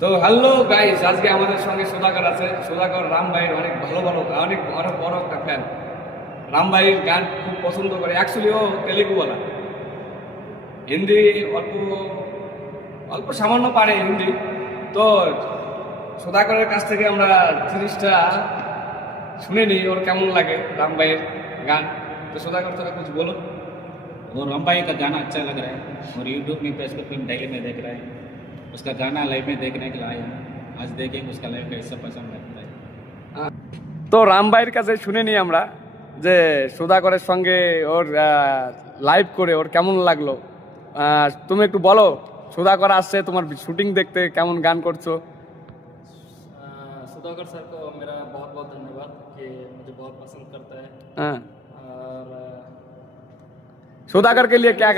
তো hello guys, আজকে আমাদের সঙ্গে সুধাকর আছে। সুধাকর রাম ভাইয়ের অনেক অনেক বড় একটা ফ্যান। রাম ভাইয়ের গান খুব পছন্দ করে। অ্যাকচুয়ালি ও তেলেগু বলা, হিন্দি অল্প অল্প সামান্য পারে হিন্দি। তো সুধাকরের কাছ থেকে আমরা জিনিসটা শুনে নিই, ওর কেমন লাগে রাম ভাইয়ের গান। তো সুধাকর তোরা कुछ बोलो। वो राम भाई का गाना अच्छा लग रहा है और यूट्यूब में पे इसको फिल्म डेली में देख रहे हैं। उसका गाना लाइव में देखने के लिए आए हैं। आज देखेंगे उसका लाइव कैसा पसंद लगता है। তো রাম ভাইয়ের কাছে শুনে নিই আমরা যে সুধাকরের সঙ্গে ওর লাইভ করে ওর কেমন লাগলো। তুমি একটু বলো, সুধাকর আসছে তোমার শুটিং দেখতে, কেমন গান করছো। सुधाकर सर को मेरा बहुत बहुत धन्यवाद कि मुझे बहुत पसंद करता है। हाँ, और सुधाकर के लिए क्या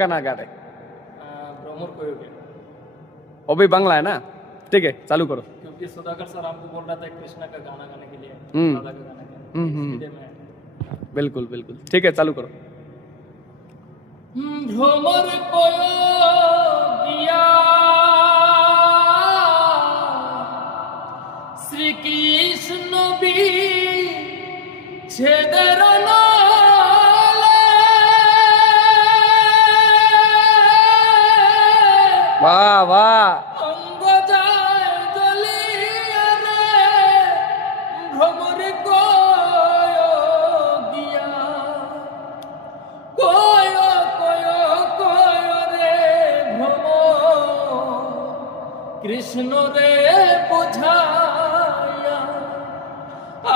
गाना गा रहे। भ्रमर कोयोगे, वो भी बांग्ला है ना। ठीक है, चालू करो। क्योंकि सुधाकर सर आपको बोल रहा था कृष्णा का गाना गाने के लिए, हम्म। राधा का गाना गाने इसलिए मैं बिल्कुल बिल्कुल ठीक है, चालू करो। भ्रमर कोयोगिया श्री कृष्ण भी छेदर वाह वाह, অঙ্গ যায় জ্বলিয়া রে ভ্রমর কোয়োগিয়া কয় কয় কয় রে ভ্রমর কৃষ্ণ রে বোঝায়া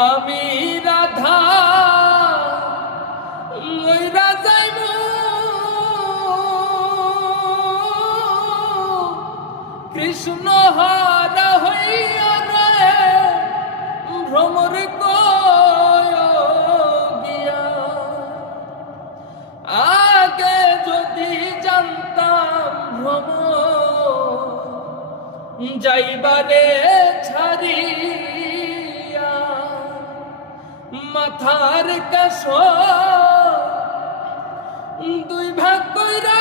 আমি রাধা রাজাইমু কৃষ্ণ হারা হইয়া রে ভ্রমর কোয়োগিয়া আগে যদি জানতাম ভ্রমর যাইবারে ছাড়িয়া মাথার কাশ দুই ভাগ কইরা